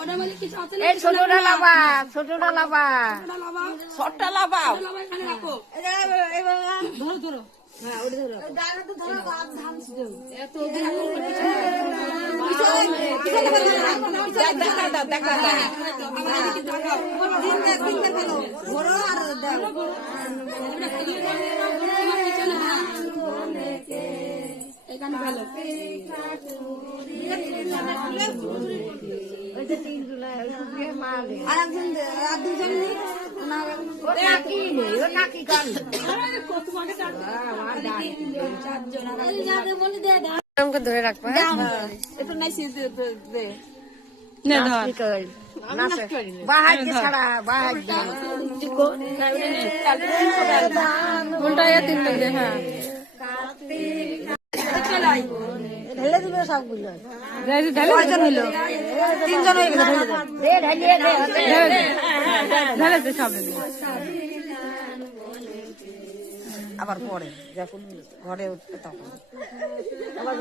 এই ছোটটা লাবা, ছোটটা লাবা, শর্টটা লাভাও। ধরো ধরো, হ্যাঁ ওটা ধরো। দেখা দাও, দেখা দাও। এখানে ভালো ওই যে 3 জুলাই মালে আর একজন দুজন কাকি নেই, ও কাকি গান আমাকে ধরে রাখবা একটু নাইসি দে। বাহার ছাড়া বাহার ঢেলে দিবে সবগুলো। কয়জন হইলো? 3 জন হয়ে গেল। আবার পরে যখন ঘরে উঠবে তখন আবার